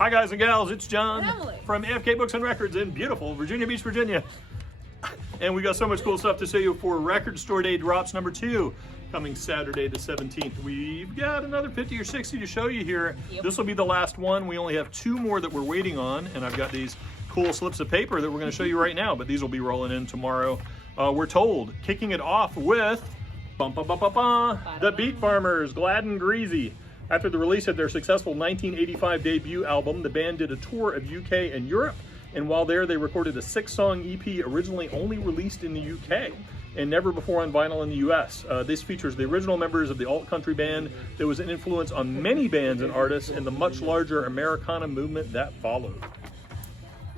Hi guys and gals, it's John And Emily. from AFK Books and Records in beautiful Virginia Beach, Virginia. And we got so much cool stuff to show you for Record Store Day Drops number 2, coming Saturday the 17th. We've got another 50 or 60 to show you here. Yep. This will be the last one. We only have 2 more that we're waiting on, and I've got these cool slips of paper that we're going to show you right now, but these will be rolling in tomorrow. We're told, kicking it off with the Beat Farmers, Glad and Greasy. After the release of their successful 1985 debut album, the band did a tour of UK and Europe, and while there they recorded a 6-song EP originally only released in the UK and never before on vinyl in the US. This features the original members of the alt-country band that was an influence on many bands and artists in the much larger Americana movement that followed.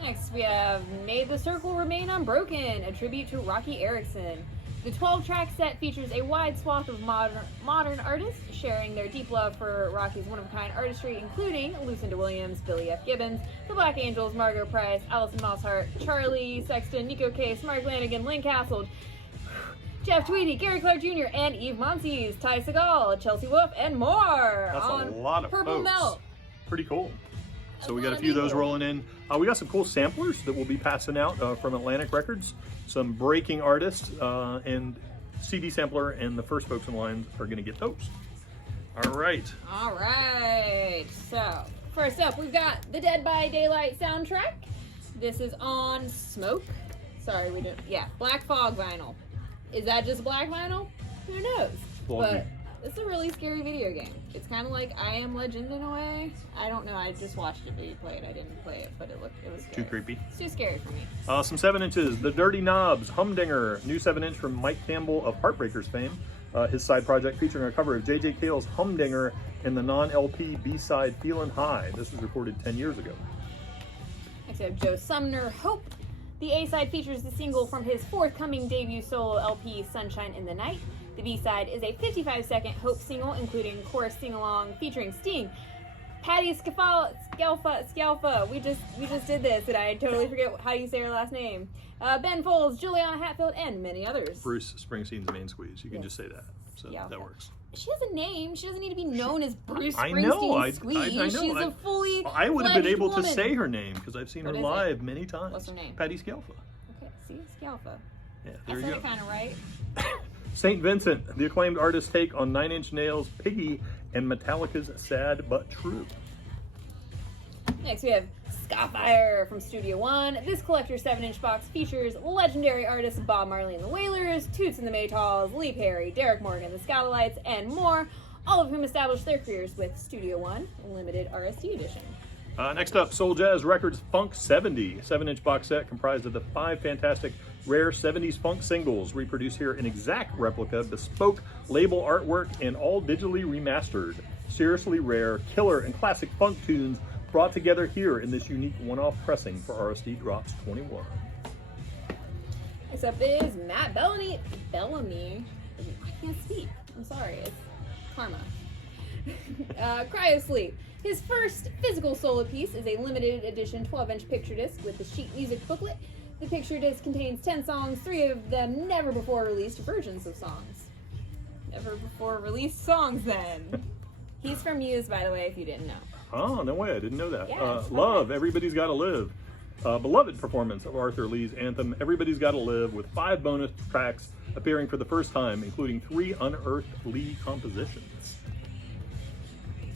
Next, we have May the Circle Remain Unbroken, a tribute to Rocky Erickson. The 12-track set features a wide swath of modern artists sharing their deep love for Rocky's one-of-a-kind artistry, including Lucinda Williams, Billy F. Gibbons, The Black Angels, Margot Price, Alison Mosshart, Charlie Sexton, Nico Case, Mark Lanigan, Lynn Castle, Jeff Tweedy, Gary Clark Jr., and Eve Monsees, Ty Segall, Chelsea Wolfe, and more. That's on a lot of Purple folks. Melt. Pretty cool. So we got a lot few of those people. rolling in. We got some cool samplers that we'll be passing out from Atlantic Records. Some breaking artists and CD sampler, and the first folks in line are going to get those. All right. All right. So first up, we've got the Dead by Daylight soundtrack. This is on Smoke. Sorry, we didn't. Yeah, Black Fog vinyl. Is that just black vinyl? Who knows? But it's a really scary video game. It's kind of like I Am Legend in a way. I don't know. I just watched a video play it. I didn't play it, but it was scary. Too creepy. It's too scary for me. Some 7-inches. The Dirty Knobs, Humdinger, new 7-inch from Mike Campbell of Heartbreakers fame. His side project featuring a cover of J.J. Cale's Humdinger and the non-LP B-side Feelin' High. This was recorded 10 years ago. Next we have Joe Sumner, Hope. The A-side features the single from his forthcoming debut solo LP, Sunshine in the Night. The B-side is a 55-second Hope single, including chorus sing-along featuring Sting, Patty Scalfa. We just did this, and I totally forget how you say her last name. Ben Folds, Juliana Hatfield, and many others. Bruce Springsteen's Main Squeeze. You can just say that. So Yeah. that works. She has a name. She doesn't need to be known as Bruce I Springsteen know. Squeeze. I know. She's a fully I would have been fledged able woman. to say her name because I've seen What her is it? live many times. What's her name? Patty Scalfa. Okay, see? Scalfa. Yeah, I there said you it go. kind of right. St. Vincent, the acclaimed artist's take on 9 Inch Nails' Piggy and Metallica's Sad But True. Next we have Skyfire from Studio One. This collector's 7-inch box features legendary artists Bob Marley and the Wailers, Toots and the Maytals, Lee Perry, Derek Morgan, the Scatolites, and more, all of whom established their careers with Studio One limited RSD edition. Next up, Soul Jazz Records Funk 70, 7-inch box set comprised of the 5 fantastic rare 70s funk singles, reproduced here in exact replica, bespoke label artwork, and all digitally remastered. Seriously rare, killer, and classic funk tunes brought together here in this unique one-off pressing for RSD Drops 21. Next up is Matt Bellamy. I can't speak. I'm sorry. It's karma. Cryosleep. His first physical solo piece is a limited edition 12-inch picture disc with the sheet music booklet. The picture disc contains 10 songs, 3 of them never before released versions of songs. Never before released songs, then. He's from Muse, by the way, if you didn't know. Oh, no way, I didn't know that. Yeah, Love, Everybody's Gotta Live. Beloved performance of Arthur Lee's anthem, Everybody's Gotta Live, with 5 bonus tracks appearing for the first time, including 3 unearthed Lee compositions.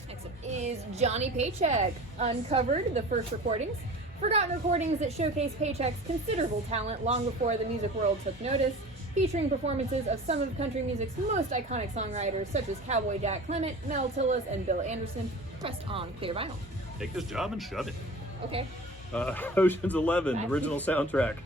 Next up is Johnny Paycheck. Uncovered, the first recordings. Forgotten recordings that showcase Paycheck's considerable talent long before the music world took notice, featuring performances of some of country music's most iconic songwriters such as Cowboy Jack Clement, Mel Tillis, and Bill Anderson, pressed on clear vinyl. Take this job and shove it. Okay. Ocean's 11, Bye. original soundtrack.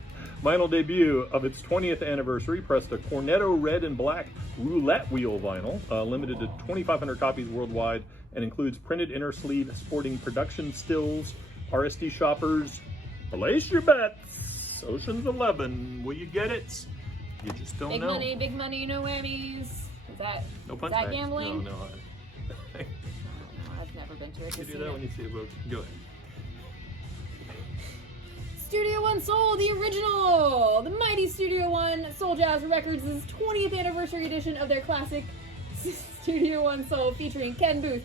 Vinyl debut of its 20th anniversary, pressed a Cornetto red and black roulette wheel vinyl, limited to 2,500 copies worldwide, and includes printed inner sleeve sporting production stills. RSD shoppers, place your bets. Ocean's 11, will you get it? You just don't know. Big money, no whammies. Is that, No is punch that bag. gambling? No. I've never been to a You casino. do that when you see a boat. Go ahead. Studio One Soul, the original! The mighty Studio One Soul Jazz Records' 20th anniversary edition of their classic Studio One Soul, featuring Ken Booth,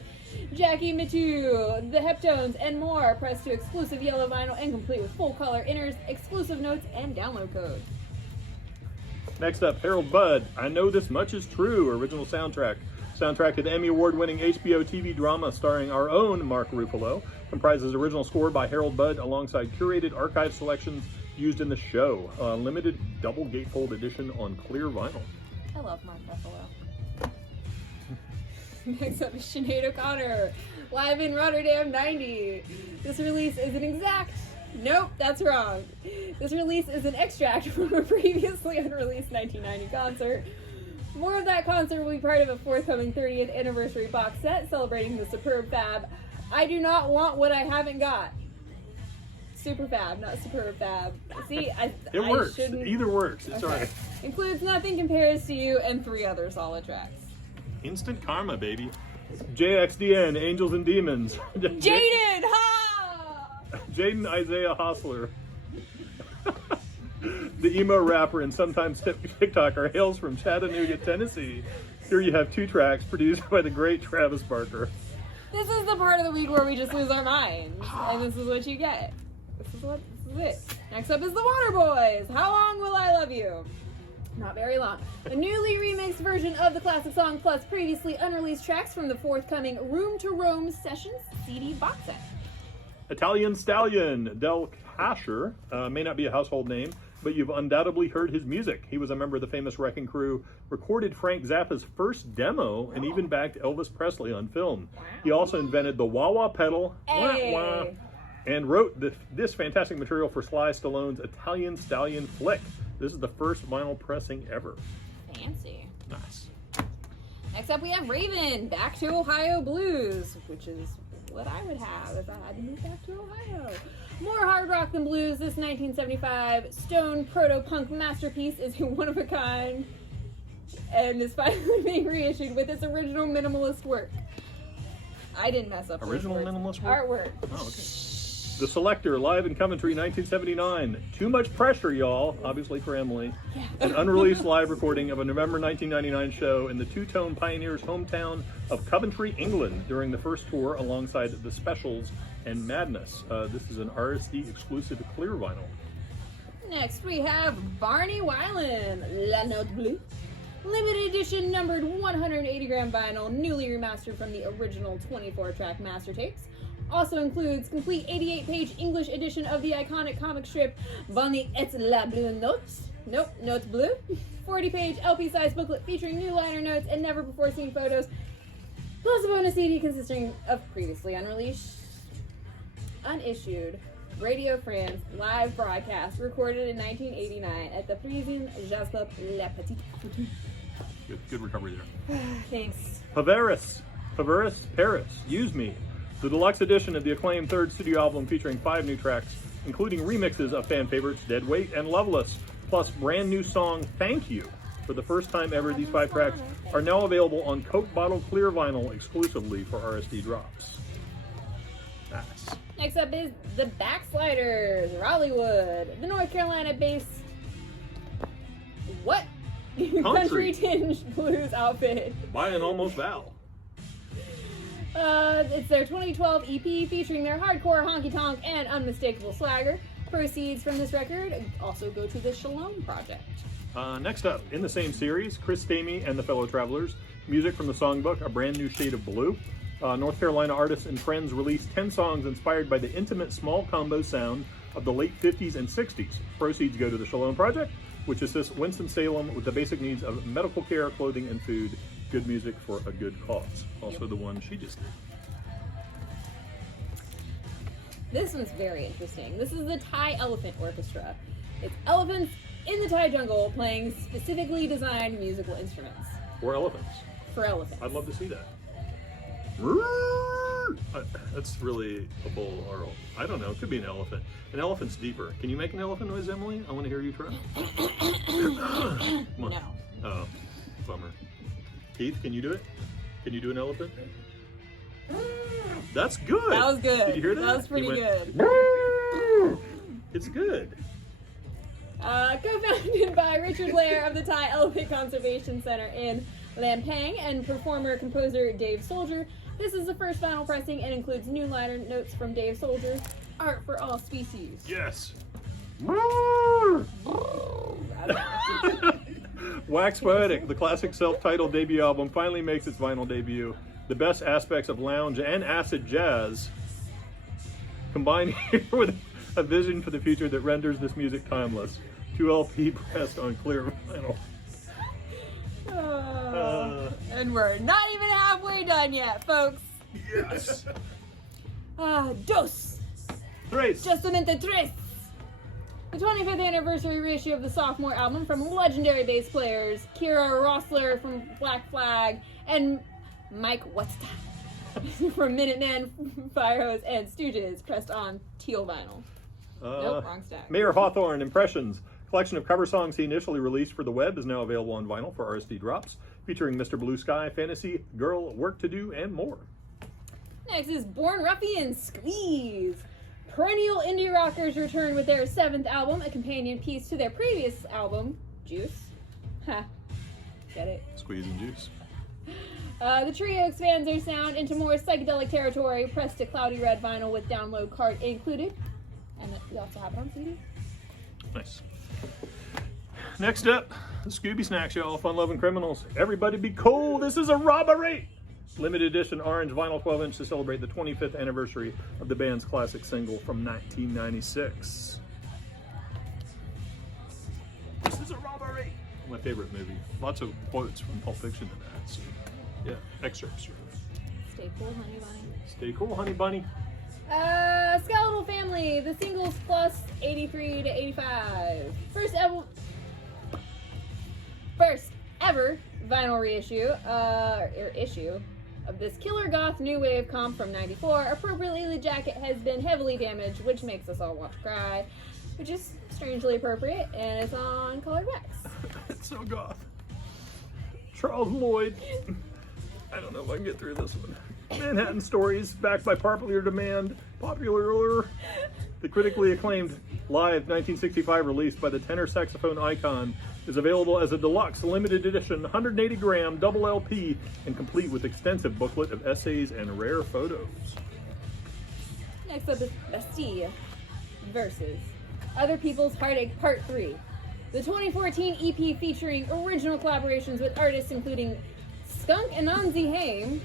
Jackie Mitu, the Heptones, and more, pressed to exclusive yellow vinyl and complete with full color inners, exclusive notes, and download codes. Next up, Harold Budd, I Know This Much Is True, original soundtrack. Soundtrack to the Emmy Award-winning HBO TV drama starring our own Mark Ruffalo. Comprises original score by Harold Budd alongside curated archive selections used in the show. Limited double gatefold edition on clear vinyl. I love Mark Ruffalo. Next up is Sinead O'Connor, live in Rotterdam 90. This release is an exact... Nope, that's wrong. This release is an extract from a previously unreleased 1990 concert. More of that concert will be part of a forthcoming 30th anniversary box set celebrating the superb fab I Do Not Want What I Haven't Got. Super fab, not superb fab. See, It works. Either works. It's okay. alright. Includes Nothing Compares to You and 3 other solid tracks. Instant karma, baby. JXDN, Angels and Demons. Jaden! Ha! Jaden Isaiah Hostler. The emo rapper and sometimes TikToker hails from Chattanooga, Tennessee. Here you have 2 tracks produced by the great Travis Barker. This is the part of the week where we just lose our minds. And this is what you get. This is it. Next up is the Water Boys. How Long Will I Love You? Not very long. A newly remixed version of the classic song plus previously unreleased tracks from the forthcoming Room to Roam Sessions CD box set. Italian Stallion, Del Casher, may not be a household name, but you've undoubtedly heard his music. He was a member of the famous Wrecking Crew, recorded Frank Zappa's first demo, and even backed Elvis Presley on film. Wow. He also invented the wah-wah pedal, Hey. wah-wah, and wrote this fantastic material for Sly Stallone's Italian Stallion flick. This is the first vinyl pressing ever. Fancy. Nice. Next up we have Raven, Back to Ohio Blues, which is what I would have if I had to move back to Ohio. More hard rock than blues, this 1975 stone proto-punk masterpiece is one of a kind and is finally being reissued with its original minimalist work. I didn't mess up. Original minimalist work? Artwork. Oh, okay. The Selector, live in Coventry, 1979. Too Much Pressure, y'all, obviously for Emily. Yeah. An unreleased live recording of a November 1999 show in the Two-Tone Pioneers' hometown of Coventry, England, during the first tour alongside The Specials and Madness. This is an RSD exclusive clear vinyl. Next we have Barney Weiland, La Note Bleue. Limited edition numbered 180 gram vinyl, newly remastered from the original 24-track master tapes. Also includes complete 88-page English edition of the iconic comic strip Barney et la Bleue Notes. Nope, Note Bleue. 40-page LP-size booklet featuring new liner notes and never-before-seen photos, plus a bonus CD consisting of previously unissued Radio France live broadcast recorded in 1989 at the Parisian Jazz Club La Petite Couture. Good recovery there. Thanks. Paris, Use Me. The deluxe edition of the acclaimed third studio album featuring 5 new tracks, including remixes of fan favorites Dead Weight and Loveless, plus brand new song Thank You. For the first time ever, these 5 tracks are now available on Coke Bottle Clear Vinyl exclusively for RSD drops. Nice. Next up is the Backsliders, Rollywood, the North Carolina-based country tinged blues outfit. By an almost Val. It's their 2012 EP featuring their hardcore honky-tonk and unmistakable swagger. Proceeds from this record also go to the Shalom Project. Next up, in the same series, Chris Stamey and the Fellow Travelers. Music from the songbook, A Brand New Shade of Blue. North Carolina artists and friends released 10 songs inspired by the intimate small combo sound of the late 50s and 60s. Proceeds go to the Shalom Project, which assists Winston-Salem with the basic needs of medical care, clothing, and food. Good music for a good cause. Also the one she just did. This one's very interesting. This is the Thai Elephant Orchestra. It's elephants in the Thai jungle playing specifically designed musical instruments. For elephants. For elephants. I'd love to see that. That's really a bull, or I don't know, it could be an elephant. An elephant's deeper. Can you make an elephant noise, Emily? I want to hear you try. Come on. No. Oh, bummer. Keith, can you do it? Can you do an elephant? That's good. That was good. Did you hear that? That was pretty good. It's good. Co-founded by Richard Blair of the Thai Elephant Conservation Center in Lampang and performer-composer Dave Soldier, This is the first vinyl pressing and includes new liner notes from Dave Soldier, art for all species. Yes. I don't know. Wax Poetic, the classic self-titled debut album, finally makes its vinyl debut. The best aspects of lounge and acid jazz combined here with a vision for the future that renders this music timeless. 2 LP pressed on clear vinyl. And we're not even halfway done yet, folks. Yes. Dos. Tres. Justamente tres. The 25th anniversary reissue of the sophomore album from legendary bass players Kira Rossler from Black Flag and Mike Whatsta from Minutemen, Firehose, and Stooges, pressed on teal vinyl. Nope, wrong stack. Mayor Hawthorne Impressions. Collection of cover songs he initially released for the web is now available on vinyl for RSD drops, featuring Mr. Blue Sky, Fantasy, Girl, Work to Do, and more. Next is Born Ruffian Squeeze. Perennial indie rockers return with their 7th album, a companion piece to their previous album, Juice. Ha. Get it? Squeeze and juice. The trio expands their sound into more psychedelic territory, pressed to cloudy red vinyl with download card included. And we also have it on CD. Nice. Next up, the Scooby Snacks, y'all. Fun-loving criminals. Everybody be cool. This is a robbery. Limited edition orange vinyl 12-inch to celebrate the 25th anniversary of the band's classic single from 1996. This is a robbery. My favorite movie. Lots of quotes from Pulp Fiction in that. So, yeah, excerpts. Stay cool, honey bunny. Stay cool, honey bunny. Skeletal Family, the singles plus 83 to 85. First ever vinyl reissue, issue of this killer goth new wave comp from '94. Appropriately, the jacket has been heavily damaged, which makes us all want to cry, which is strangely appropriate, and it's on colored backs. It's so goth. Charles Lloyd. I don't know if I can get through this one. Manhattan Stories, backed by popular demand. The critically acclaimed live 1965 release by the tenor saxophone icon is available as a deluxe limited edition 180-gram double LP and complete with extensive booklet of essays and rare photos. Next up is Bastille versus Other People's Heartache Part 3. The 2014 EP featuring original collaborations with artists including Skunk Anansi Haim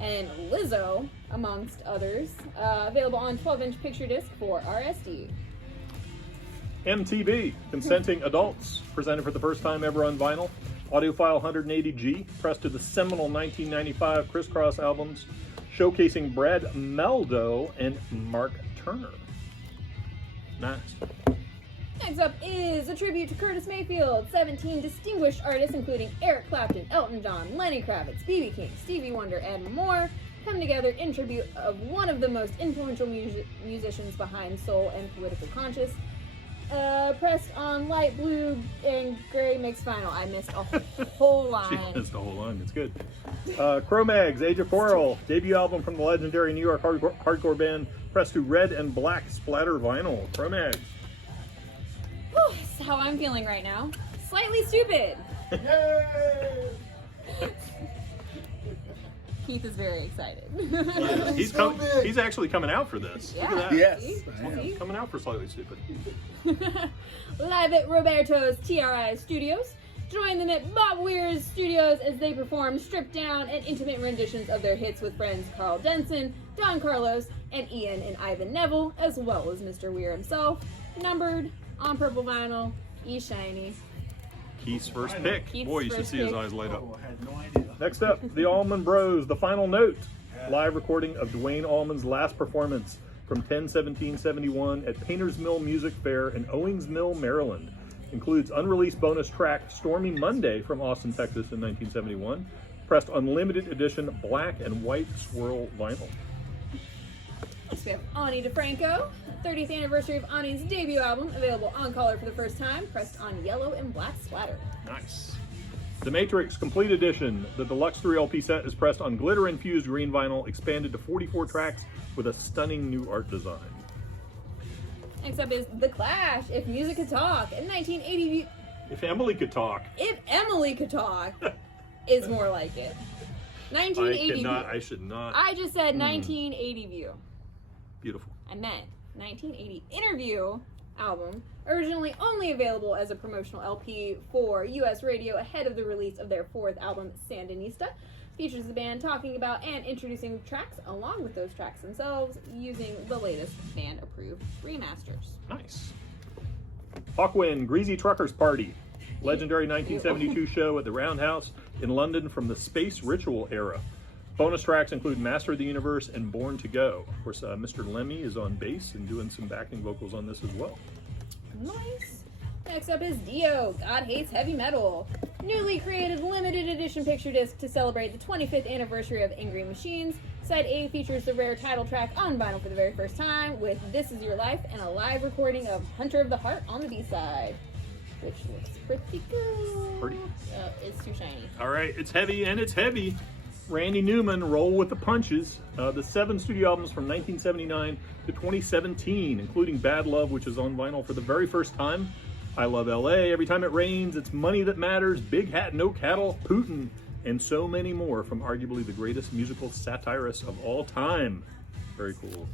and Lizzo, amongst others. Available on 12-inch picture disc for RSD. MTV, Consenting Adults, presented for the first time ever on vinyl. Audiophile 180G, pressed to the seminal 1995 Crisscross albums, showcasing Brad Meldo and Mark Turner. Nice. Next up is a tribute to Curtis Mayfield. 17 distinguished artists, including Eric Clapton, Elton John, Lenny Kravitz, B.B. King, Stevie Wonder, and more, come together in tribute of one of the most influential musicians behind soul and political conscious. Pressed on light blue and gray mixed vinyl. I missed a whole line. She missed a whole line. It's good. Cro-Mags, Age of Coral, debut album from the legendary New York hardcore band, pressed to red and black splatter vinyl. Cro-Mags. That's how I'm feeling right now. Slightly stupid. Yay! Keith is very excited. Yeah, he's actually coming out for this. Yeah. Look at that. Yes. See? Coming out for Slightly Stupid. Live at Roberto's TRI Studios. Join them at Bob Weir's studios as they perform stripped down and intimate renditions of their hits with friends Carl Denson, Don Carlos, and Ian and Ivan Neville, as well as Mr. Weir himself. Numbered, on purple vinyl, shiny. Keith's first pick. Keith's Boy, you should first see his pick. eyes light up. Oh, I had no idea. Next up, the Allman Bros, The Final Note. Live recording of Dwayne Allman's last performance from 10/17/71 at Painters Mill Music Fair in Owings Mill, Maryland. Includes unreleased bonus track Stormy Monday from Austin, Texas in 1971. Pressed on limited edition black and white swirl vinyl. Next we have Ani DeFranco. 30th anniversary of Ani's debut album, available on color for the first time, pressed on yellow and black splatter. Nice. The Matrix Complete Edition. The deluxe 3 LP set is pressed on glitter-infused green vinyl, expanded to 44 tracks with a stunning new art design. Next up is The Clash, If Music Could Talk. In 1980, If Emily could talk. If Emily Could Talk is more like it. 1980 I should not. I just said 1980 view. Beautiful. I meant 1980 interview album, originally only available as a promotional LP for US radio ahead of the release of their fourth album, Sandinista. Features the band talking about and introducing tracks along with those tracks themselves using the latest band-approved remasters. Nice. Hawkwind, Greasy Truckers Party. Legendary 1972 show at the Roundhouse in London from the Space Ritual era. Bonus tracks include Master of the Universe and Born to Go. Of course, Mr. Lemmy is on bass and doing some backing vocals on this as well. Nice. Next up is Dio, God Hates Heavy Metal. Newly created limited edition picture disc to celebrate the 25th anniversary of Angry Machines. Side A features the rare title track on vinyl for the very first time with This Is Your Life and a live recording of Hunter of the Heart on the B-side. Which looks pretty cool. Pretty. It's too shiny. All right, it's heavy and it's heavy. Randy Newman, Roll with the Punches. The 7 studio albums from 1979 to 2017, including Bad Love, which is on vinyl for the very first time. I Love LA, Every Time It Rains, It's Money That Matters, Big Hat, No Cattle, Putin, and so many more from arguably the greatest musical satirist of all time. Very cool.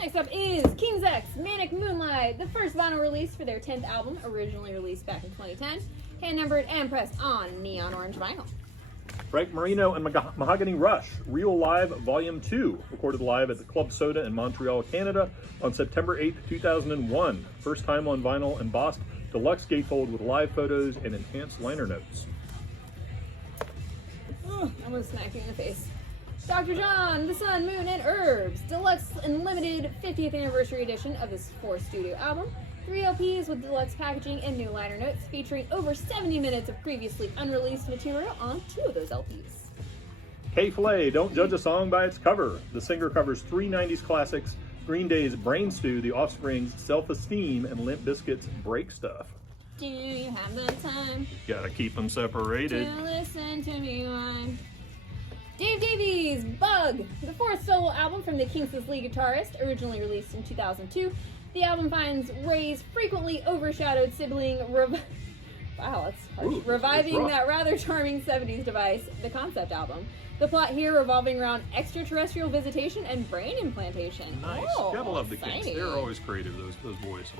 Next up is King's X, Manic Moonlight, the first vinyl release for their 10th album, originally released back in 2010, hand-numbered and pressed on neon orange vinyl. Frank Marino and Mahogany Rush, Real Live Volume 2, recorded live at the Club Soda in Montreal, Canada on September 8, 2001. First time on vinyl, embossed deluxe gatefold with live photos and enhanced liner notes. Oh, I almost smacked you in the face. Dr. John, The Sun, Moon, and Herbs, deluxe and limited 50th anniversary edition of this 4th studio album. 3 LPs with deluxe packaging and new liner notes, featuring over 70 minutes of previously unreleased material on 2 of those LPs. K-Flay, Don't Judge a Song by Its Cover. The singer covers 3 90s classics, Green Day's Brain Stew, The Offspring's Self-Esteem, and Limp Bizkit's Break Stuff. Do you have the time? Gotta keep them separated. To listen to me whine. Dave Davies, Bug, the 4th solo album from the Kingsless Lee guitarist, originally released in 2002. The album finds Ray's frequently overshadowed sibling wow, that's harsh. Ooh, Reviving that's that rather charming 70s device, the concept album. The plot here revolving around extraterrestrial visitation and brain implantation. Nice. Oh, Gotta love the Kings. exciting. They're always creative, those boys.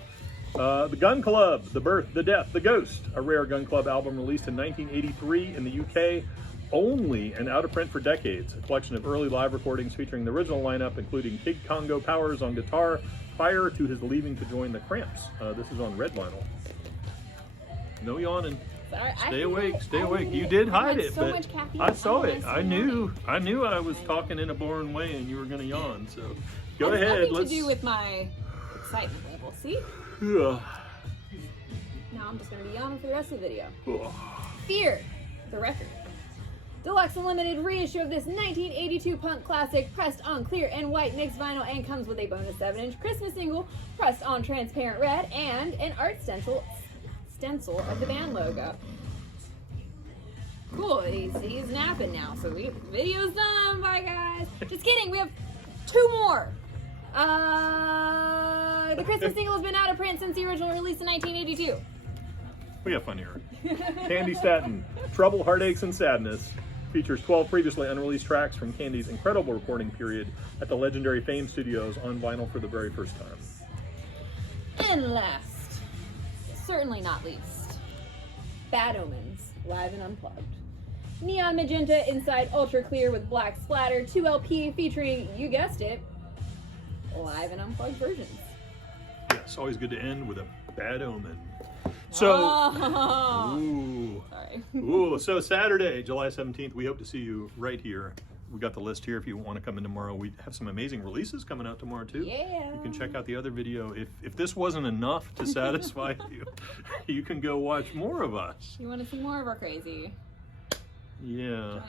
The Gun Club, The Birth, The Death, The Ghost, a rare Gun Club album released in 1983 in the UK, only and out of print for decades. A collection of early live recordings featuring the original lineup, including Kid Congo Powers on guitar, prior to his leaving to join the Cramps. This is on red vinyl. No yawning. Sorry, Stay awake, stay awake. You did hide it, so but much caffeine I saw on it. this I knew I was talking in a boring way and you were gonna yawn, so go It has ahead. nothing to do with my excitement level, see? Ugh. Now I'm just going to be yawning for the rest of the video. Ugh. Fear, the record. Deluxe and limited reissue of this 1982 punk classic, pressed on clear and white mixed vinyl, and comes with a bonus 7-inch Christmas single, pressed on transparent red, and an art stencil of the band logo. Cool, he's napping now, so video's done, bye guys. Just kidding, we have 2 more. The Christmas single has been out of print since the original release in 1982. We have fun here. Candy Staton, Trouble, Heartaches, and Sadness. Features 12 previously unreleased tracks from Candy's incredible recording period at the legendary Fame Studios on vinyl for the very first time. And last, certainly not least, Bad Omens, live and unplugged. Neon magenta inside ultra clear with black splatter, 2 LP featuring, you guessed it, live and unplugged versions. Yes, always good to end with a bad omen. So, so Saturday, July 17th, we hope to see you right here. We got the list here if you want to come in tomorrow. We have some amazing releases coming out tomorrow too. Yeah. You can check out the other video. If this wasn't enough to satisfy you, you can go watch more of us. You want to see more of our crazy? Yeah.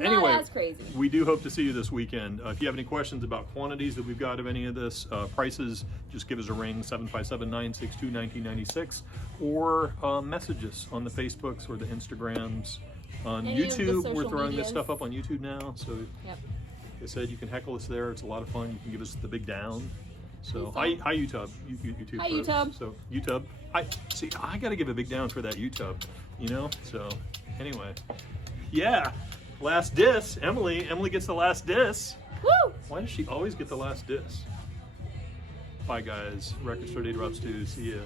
Anyway, that's crazy. We do hope to see you this weekend. If you have any questions about quantities that we've got of any of this, prices, just give us a ring, 757-962-1996, or message us on the Facebooks or the Instagrams. On Any of the YouTube, we're social throwing medias. this stuff up on YouTube now, so Yep. like I said, you can heckle us there. It's a lot of fun. You can give us the big down. So hi YouTube. YouTube. Hi, folks. YouTube. So YouTube. I got to give a big down for that YouTube. You know. So anyway. Yeah, last disc. Emily gets the last disc. Woo! Why does she always get the last disc? Bye guys. Record Store Data Drops 2. See ya.